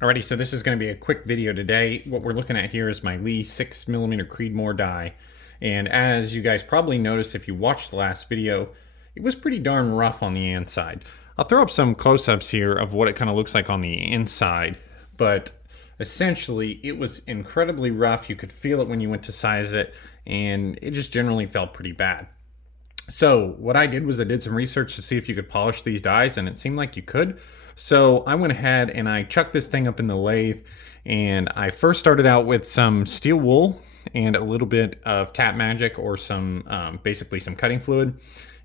Alrighty, so this is going to be a quick video today. What we're looking at here is my Lee 6mm Creedmoor die. And as you guys probably noticed if you watched the last video, it was pretty darn rough on the inside. I'll throw up some close-ups here of what it kind of looks like on the inside, but essentially it was incredibly rough. You could feel it when you went to size it, and it just generally felt pretty bad. So what I did was I did some research to see if you could polish these dies, and it seemed like you could. So I went ahead and I chucked this thing up in the lathe, and I first started out with some steel wool and a little bit of Tap Magic, or some basically some cutting fluid,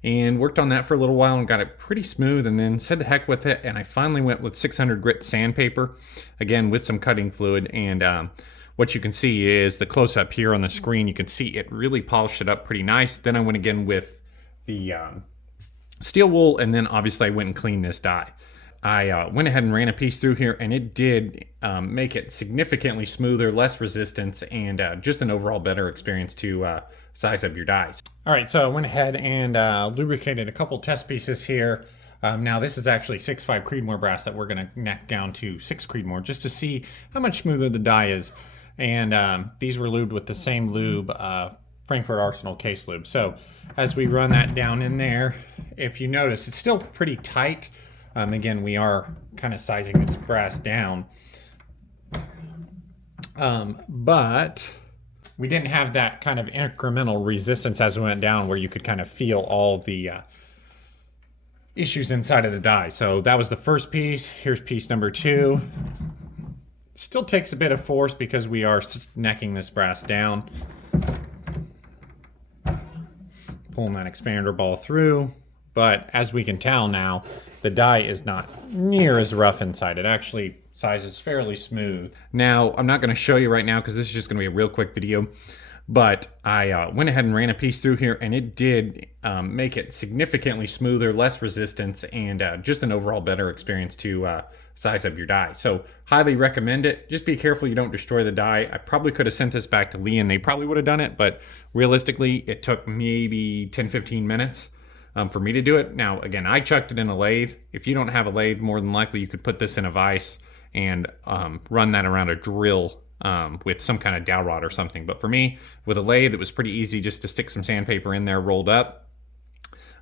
and worked on that for a little while and got it pretty smooth, and then said the heck with it, and I finally went with 600 grit sandpaper, again with some cutting fluid. And what you can see is the close-up here on the screen. You can see it really polished it up pretty nice. Then I went again with the steel wool, and then obviously I went and cleaned this die. I went ahead and ran a piece through here, and it did make it significantly smoother, less resistance, and just an overall better experience to size up your dies. All right, so I went ahead and lubricated a couple test pieces here. Now this is actually 6.5 Creedmoor brass that we're gonna neck down to 6 Creedmoor just to see how much smoother the die is. And these were lubed with the same lube, Frankford Arsenal case lube. So as we run that down in there, if you notice, it's still pretty tight. Again, we are kind of sizing this brass down, but we didn't have that kind of incremental resistance as we went down where you could kind of feel all the issues inside of the die. So that was the first piece. Here's piece number 2. Still takes a bit of force because we are necking this brass down. Pulling that expander ball through. But as we can tell now, the die is not near as rough inside. It actually sizes fairly smooth. Now, I'm not going to show you right now because this is just going to be a real quick video. But I went ahead and ran a piece through here, and it did make it significantly smoother, less resistance, and just an overall better experience to size up your die. So highly recommend it. Just be careful you don't destroy the die. I probably could have sent this back to Lee and they probably would have done it, but realistically it took maybe 10-15 minutes for me to do it. Now again, I chucked it in a lathe. If you don't have a lathe, more than likely you could put this in a vise and run that around a drill with some kind of dowel rod or something. But for me, with a lathe, it was pretty easy just to stick some sandpaper in there rolled up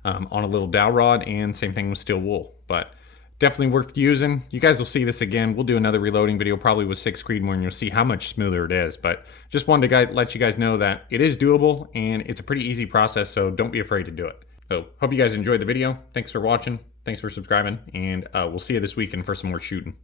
on a little dowel rod, and same thing with steel wool. But definitely worth using. You guys will see this again. We'll do another reloading video probably with 6 Creedmoor, and you'll see how much smoother it is. But just wanted to let you guys know that it is doable, and it's a pretty easy process, so don't be afraid to do it. So hope you guys enjoyed the video. Thanks for watching. Thanks for subscribing, and we'll see you this weekend for some more shooting.